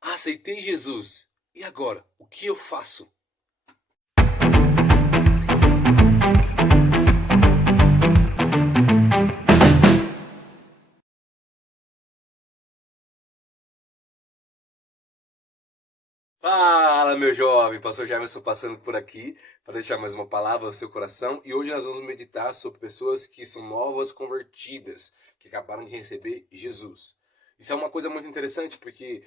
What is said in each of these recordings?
Aceitei Jesus. E agora? O que eu faço? Fala, meu jovem! Pastor Jamerson passando por aqui para deixar mais uma palavra ao seu coração. E hoje nós vamos meditar sobre pessoas que são novas convertidas, que acabaram de receber Jesus. Isso é uma coisa muito interessante porque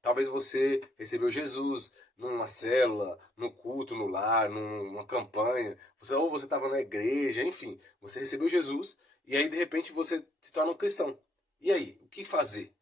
talvez você recebeu Jesus numa célula, no culto, no lar, numa campanha, ou você estava na igreja, enfim, você recebeu Jesus e aí de repente você se torna um cristão. E aí, o que fazer?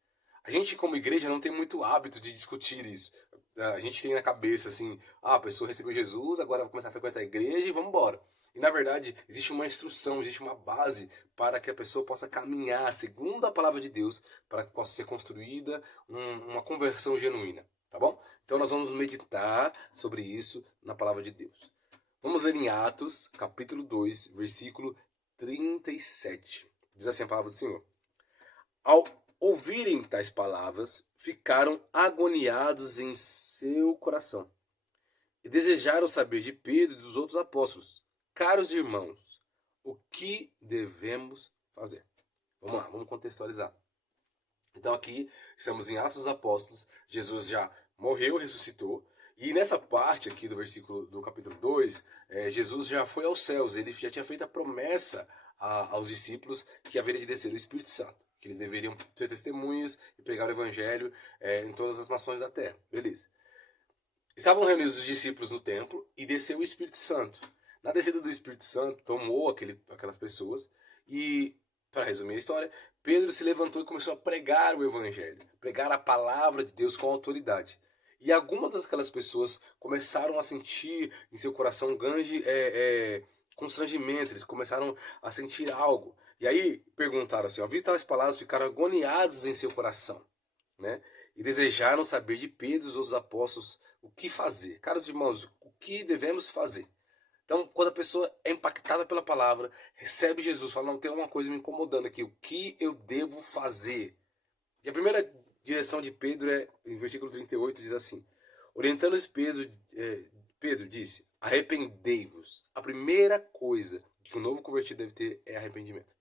A gente, como igreja, não tem muito hábito de discutir isso. A gente tem na cabeça assim, a pessoa recebeu Jesus, agora vai começar a frequentar a igreja e vamos embora. E na verdade, existe uma instrução, existe uma base para que a pessoa possa caminhar segundo a palavra de Deus, para que possa ser construída uma conversão genuína, tá bom? Então nós vamos meditar sobre isso na palavra de Deus. Vamos ler em Atos, capítulo 2, versículo 37. Diz assim a palavra do Senhor. Ao ouvirem tais palavras, ficaram agoniados em seu coração e desejaram saber de Pedro e dos outros apóstolos: Caros irmãos, o que devemos fazer? Vamos lá, vamos contextualizar. Então aqui estamos em Atos dos Apóstolos, Jesus já morreu, ressuscitou, e nessa parte aqui do versículo do capítulo 2, Jesus já foi aos céus, ele já tinha feito a promessa aos discípulos que haveria de descer o Espírito Santo, que eles deveriam ter testemunhas e pregar o evangelho em todas as nações da terra. Beleza. Estavam reunidos os discípulos no templo e desceu o Espírito Santo. Na descida do Espírito Santo, tomou aquelas pessoas e, para resumir a história, Pedro se levantou e começou a pregar o evangelho, pregar a palavra de Deus com autoridade. E algumas daquelas pessoas começaram a sentir em seu coração um grande constrangimento, eles começaram a sentir algo. E aí perguntaram assim, ao ouvir tais palavras, ficaram agoniados em seu coração, né? E desejaram saber de Pedro e dos outros apóstolos o que fazer. Caros irmãos, o que devemos fazer? Então, quando a pessoa é impactada pela palavra, recebe Jesus, fala, não, tem uma coisa me incomodando aqui, o que eu devo fazer? E a primeira direção de Pedro em versículo 38, diz assim, orientando-os Pedro disse, arrependei-vos. A primeira coisa que um novo convertido deve ter é arrependimento.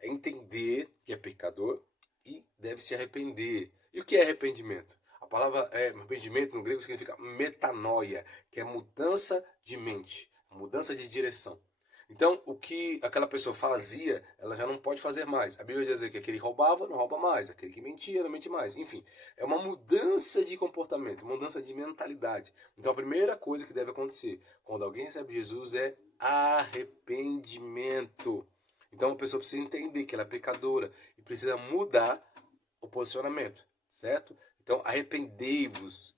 É entender que é pecador e deve se arrepender. E o que é arrependimento? A palavra arrependimento no grego significa metanoia, que é mudança de mente, mudança de direção. Então, o que aquela pessoa fazia, ela já não pode fazer mais. A Bíblia diz que aquele que roubava, não rouba mais. Aquele que mentia, não mente mais. Enfim, é uma mudança de comportamento, uma mudança de mentalidade. Então, a primeira coisa que deve acontecer quando alguém recebe Jesus é arrependimento. Então, a pessoa precisa entender que ela é pecadora e precisa mudar o posicionamento, certo? Então, arrependei-vos.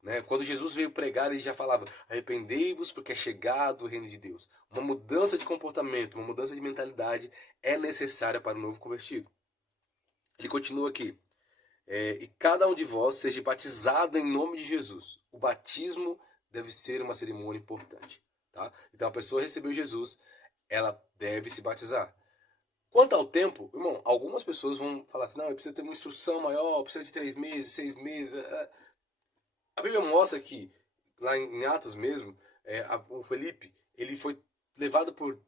Né? Quando Jesus veio pregar, ele já falava: arrependei-vos porque é chegado o reino de Deus. Uma mudança de comportamento, uma mudança de mentalidade é necessária para o novo convertido. Ele continua aqui: e cada um de vós seja batizado em nome de Jesus. O batismo deve ser uma cerimônia importante. Tá? Então, a pessoa recebeu Jesus, ela deve se batizar. Quanto ao tempo, irmão, algumas pessoas vão falar assim, não, eu preciso ter uma instrução maior, precisa de 3 meses, 6 meses. A Bíblia mostra que, lá em Atos mesmo, o Felipe, ele foi levado por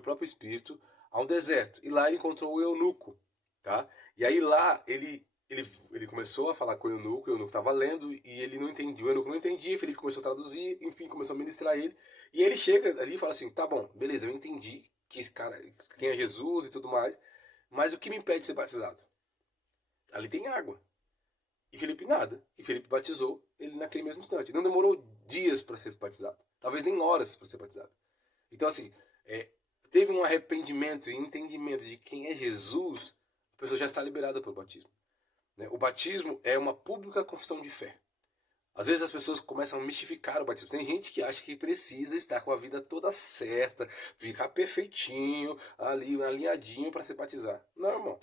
próprio Espírito a um deserto. E lá ele encontrou o eunuco, tá? E aí lá ele começou a falar com o eunuco estava lendo e ele não entendia, o eunuco não entendia, Felipe começou a traduzir, enfim, começou a ministrar ele. E ele chega ali e fala assim, tá bom, beleza, eu entendi que esse cara, quem é Jesus e tudo mais, mas o que me impede de ser batizado? Ali tem água. E Felipe nada. E Felipe batizou ele naquele mesmo instante. Não demorou dias para ser batizado. Talvez nem horas para ser batizado. Então, assim, teve um arrependimento e entendimento de quem é Jesus, a pessoa já está liberada pelo batismo. Né? O batismo é uma pública confissão de fé. Às vezes as pessoas começam a mistificar o batismo. Tem gente que acha que precisa estar com a vida toda certa, ficar perfeitinho, ali, alinhadinho para se batizar. Não, irmão.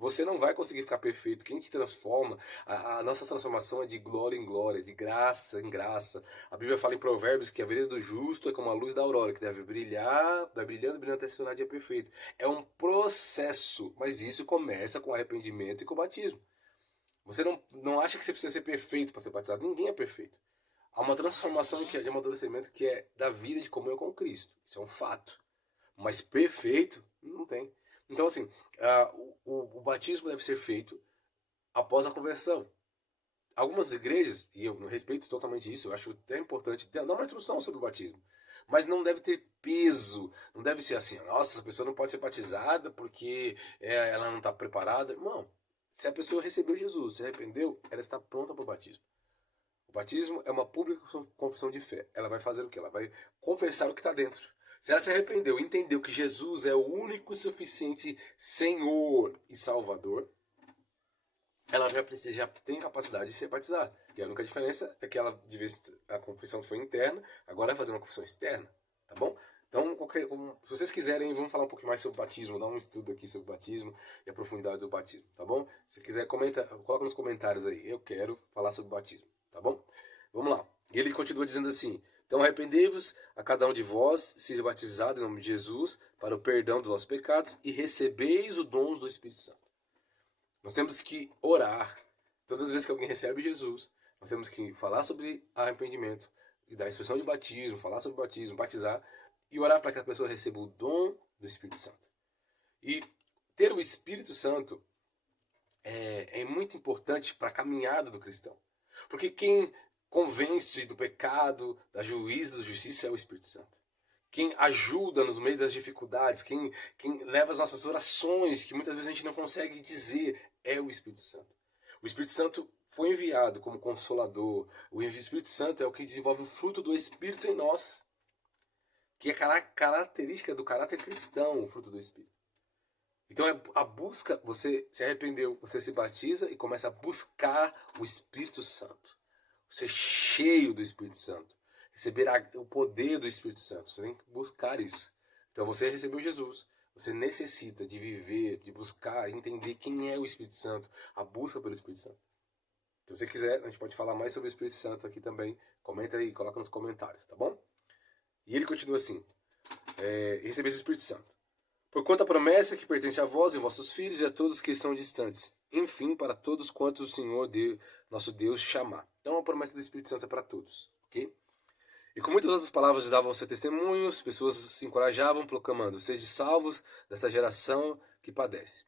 Você não vai conseguir ficar perfeito. Quem te transforma, a nossa transformação é de glória em glória, de graça em graça. A Bíblia fala em Provérbios que a vereda do justo é como a luz da aurora, que deve brilhar, vai brilhando, brilhando até se tornar dia perfeito. É um processo, mas isso começa com arrependimento e com o batismo. Você não acha que você precisa ser perfeito para ser batizado. Ninguém é perfeito. Há uma transformação que é de amadurecimento que é da vida de comunhão com Cristo. Isso é um fato. Mas perfeito, não tem. Então, assim, o batismo deve ser feito após a conversão. Algumas igrejas, e eu respeito totalmente isso, eu acho até importante dar uma instrução sobre o batismo. Mas não deve ter peso, não deve ser assim, nossa, essa pessoa não pode ser batizada porque ela não está preparada. Não, se a pessoa recebeu Jesus, se arrependeu, ela está pronta para o batismo. O batismo é uma pública confissão de fé. Ela vai fazer o quê? Ela vai confessar o que está dentro. Se ela se arrependeu e entendeu que Jesus é o único e suficiente Senhor e Salvador, ela já tem capacidade de ser batizada. E a única diferença é que a confissão foi interna, agora vai fazer uma confissão externa, tá bom? Então, se vocês quiserem, vamos falar um pouquinho mais sobre o batismo, dar um estudo aqui sobre o batismo e a profundidade do batismo, tá bom? Se quiser, coloca nos comentários aí, eu quero falar sobre o batismo, tá bom? Vamos lá. E ele continua dizendo assim, então arrependei-vos a cada um de vós, seja batizado em nome de Jesus, para o perdão dos vossos pecados, e recebeis o dom do Espírito Santo. Nós temos que orar todas as vezes que alguém recebe Jesus. Nós temos que falar sobre arrependimento e dar instrução de batismo, falar sobre batismo, batizar e orar para que a pessoa receba o dom do Espírito Santo. E ter o Espírito Santo é muito importante para a caminhada do cristão. Porque quem convence do pecado, da juízo, da justiça é o Espírito Santo. Quem ajuda nos meios das dificuldades, quem leva as nossas orações, que muitas vezes a gente não consegue dizer, é o Espírito Santo. O Espírito Santo foi enviado como consolador. O Espírito Santo é o que desenvolve o fruto do Espírito em nós, que é característica do caráter cristão, o fruto do Espírito. Então é a busca, você se arrependeu, você se batiza e começa a buscar o Espírito Santo. Ser cheio do Espírito Santo. Receber o poder do Espírito Santo. Você tem que buscar isso. Então você recebeu Jesus. Você necessita de viver, de buscar, entender quem é o Espírito Santo. A busca pelo Espírito Santo. Se você quiser, a gente pode falar mais sobre o Espírito Santo aqui também. Comenta aí, coloca nos comentários, tá bom? E ele continua assim. Recebeis o Espírito Santo. Porquanto a promessa que pertence a vós e vossos filhos e a todos que estão distantes. Enfim, para todos quantos o Senhor, nosso Deus, chamar. Então a promessa do Espírito Santo é para todos, ok? E com muitas outras palavras davam seu testemunho, as pessoas se encorajavam, proclamando, sede salvos desta geração que padece.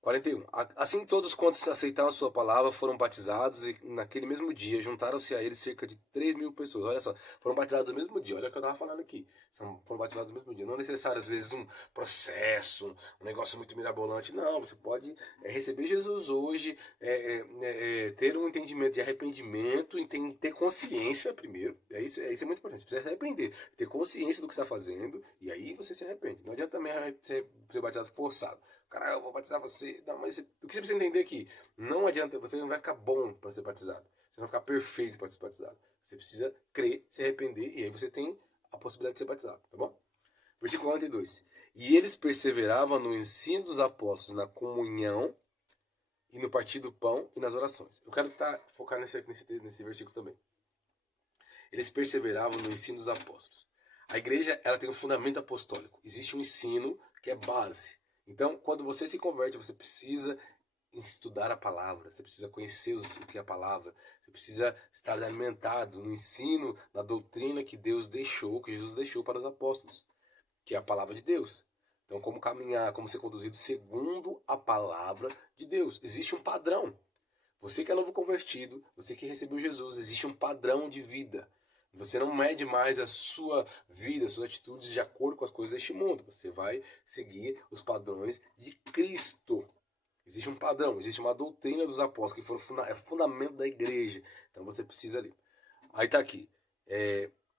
41. Assim todos quantos aceitaram a sua palavra foram batizados e naquele mesmo dia juntaram-se a eles cerca de 3.000 pessoas. Olha só, foram batizados no mesmo dia. Olha o que eu estava falando aqui. Foram batizados no mesmo dia. Não é necessário, às vezes, um processo, um negócio muito mirabolante. Não, você pode receber Jesus hoje, ter um entendimento de arrependimento e ter consciência primeiro. Isso é muito importante. Você precisa arrepender, ter consciência do que está fazendo e aí você se arrepende. Não adianta também ser batizado forçado. Cara, eu vou batizar você. Não, mas o que você precisa entender aqui? Não adianta, você não vai ficar bom para ser batizado. Você não vai ficar perfeito para ser batizado. Você precisa crer, se arrepender e aí você tem a possibilidade de ser batizado, tá bom? Versículo 42. E eles perseveravam no ensino dos apóstolos, na comunhão e no partir do pão e nas orações. Eu quero focar nesse versículo também. Eles perseveravam no ensino dos apóstolos. A igreja, ela tem um fundamento apostólico. Existe um ensino que é base. Então, quando você se converte, você precisa estudar a palavra, você precisa conhecer o que é a palavra, você precisa estar alimentado no ensino, na doutrina que Deus deixou, que Jesus deixou para os apóstolos, que é a palavra de Deus. Então, como caminhar, como ser conduzido segundo a palavra de Deus. Existe um padrão. Você que é novo convertido, você que recebeu Jesus, existe um padrão de vida. Você não mede mais a sua vida, as suas atitudes de acordo com as coisas deste mundo. Você vai seguir os padrões de Cristo. Existe um padrão, existe uma doutrina dos apóstolos, que é fundamento da igreja. Então você precisa ali. Aí está aqui.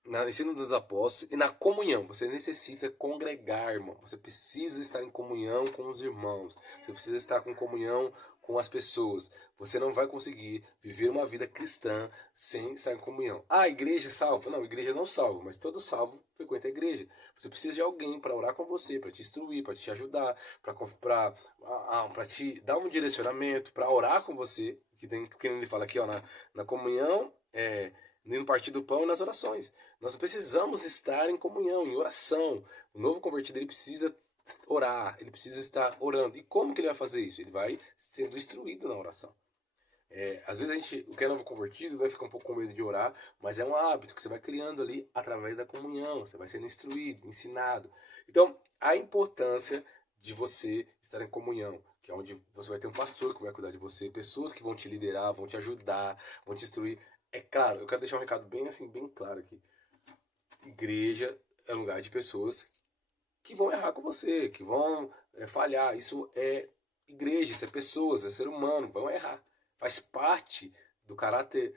No ensino dos apóstolos e na comunhão. Você necessita congregar, irmão. Você precisa estar em comunhão com os irmãos. Você precisa estar em comunhão com as pessoas. Você não vai conseguir viver uma vida cristã sem estar em comunhão. A igreja salva? Não, a igreja não salva, mas todo salvo frequenta a igreja. Você precisa de alguém para orar com você, para te instruir, para te ajudar, para te dar um direcionamento, para orar com você. Que ele fala aqui, ó, na comunhão, no partir do pão e nas orações. Nós precisamos estar em comunhão, em oração. O novo convertido, ele precisa orar, ele precisa estar orando. E como que ele vai fazer isso? Ele vai sendo instruído na oração. Às vezes o que é novo convertido vai ficar um pouco com medo de orar, mas é um hábito que você vai criando ali através da comunhão, você vai sendo instruído, ensinado. Então, a importância de você estar em comunhão, que é onde você vai ter um pastor que vai cuidar de você, pessoas que vão te liderar, vão te ajudar, vão te instruir. É claro, eu quero deixar um recado bem assim, bem claro aqui. Igreja é um lugar de pessoas que vão errar com você, que vão falhar. Isso é igreja, isso é pessoas, é ser humano, vão errar. Faz parte do caráter,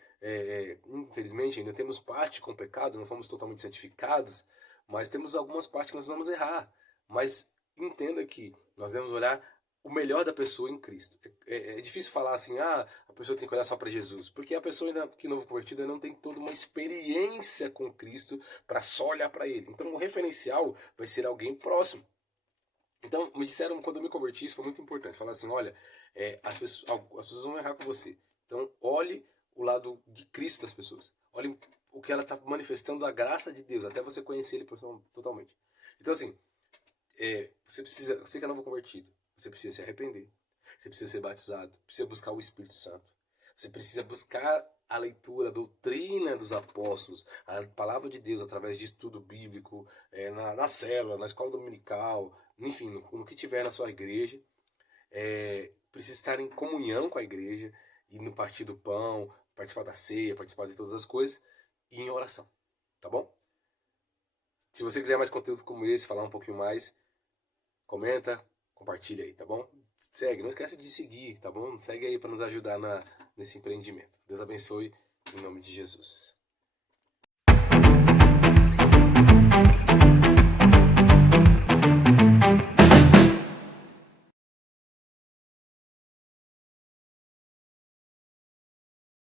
infelizmente ainda temos parte com o pecado, não fomos totalmente santificados, mas temos algumas partes que nós vamos errar. Mas entenda que nós devemos olhar o melhor da pessoa em Cristo. É difícil falar assim, a pessoa tem que olhar só para Jesus, porque a pessoa ainda que novo convertida não tem toda uma experiência com Cristo para só olhar para ele. Então o referencial vai ser alguém próximo. Então me disseram, quando eu me converti, isso foi muito importante, falar assim, olha, as pessoas vão errar com você. Então olhe o lado de Cristo das pessoas. Olhe o que ela está manifestando, a graça de Deus, até você conhecer ele totalmente. Então assim, você que é novo convertido, você precisa se arrepender. Você precisa ser batizado. Precisa buscar o Espírito Santo. Você precisa buscar a leitura, a doutrina dos apóstolos, a palavra de Deus através de estudo bíblico, na célula, na escola dominical, enfim, no que tiver na sua igreja. Precisa estar em comunhão com a igreja, e no partir do pão, participar da ceia, participar de todas as coisas, e em oração. Tá bom? Se você quiser mais conteúdo como esse, falar um pouquinho mais, comenta, compartilha aí, tá bom? Segue, não esquece de seguir, tá bom? Segue aí para nos ajudar nesse empreendimento. Deus abençoe, em nome de Jesus.